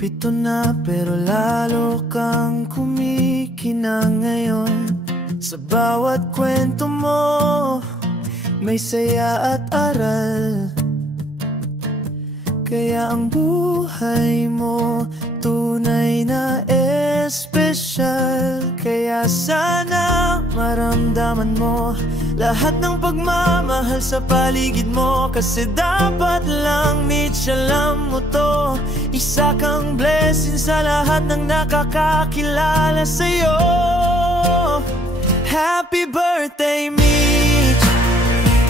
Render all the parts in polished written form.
Pito na pero lalo kang kumikinang ngayon. Sa bawat kwento mo may saya at aral, kaya ang buhay mo tunay na espesyal. Kaya sana maramdaman mo lahat ng pagmamahal sa paligid mo, kasi dapat lang Mitch, alam mo to, isa kang blessing sa lahat ng nakakakilala sa'yo. Happy birthday Mitch,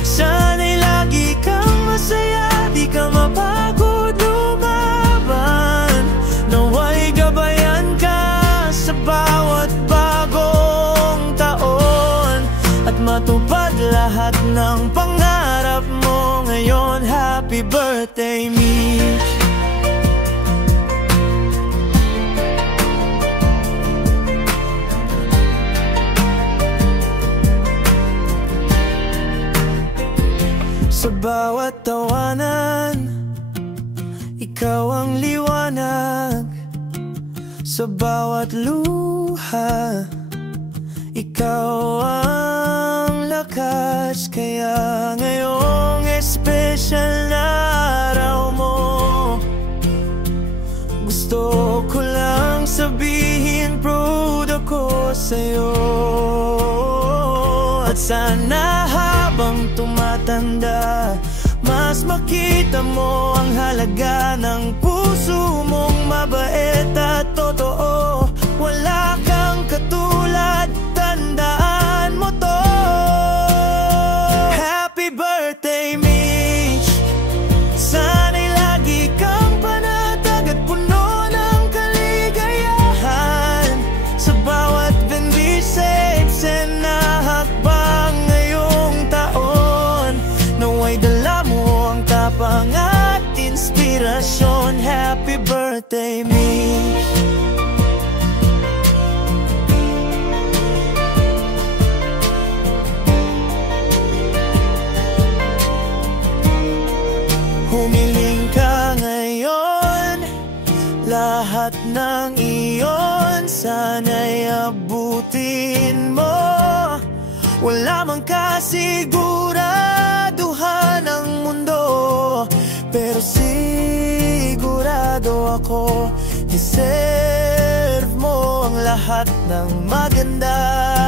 sana'y lagi kang masaya, di ka mapagod lumaban. Nawa'y gabayan ka sa bawat bagong taon, at matupad lahat ng pangarap mo ngayon. Happy birthday Mitch. Sa bawat tawanan, ikaw ang liwanag. Sa bawat luha, ikaw ang lakas. Kaya ngayong espesyal na araw mo, gusto ko lang sabihin proud ako sa'yo. At sana habang tumatanda, mas makita mo ang halaga ng puso mong mabait at totoo. Wala kang katulad, tandaan mo to. Happy birthday Mitch, sana'y lagi kang panatag at puno ng kaligayahan. Sa bawat bendices na hakbang ngayong taon, nawa'y dala mo ang tapang at inspirasyon. Happy birthday Mitch. Humiling ka ngayon, lahat ng iyon sana'y abutin mo. Wala mang kasiguraduhan ng mundo, pero sigurado ako deserve mo ang lahat ng maganda.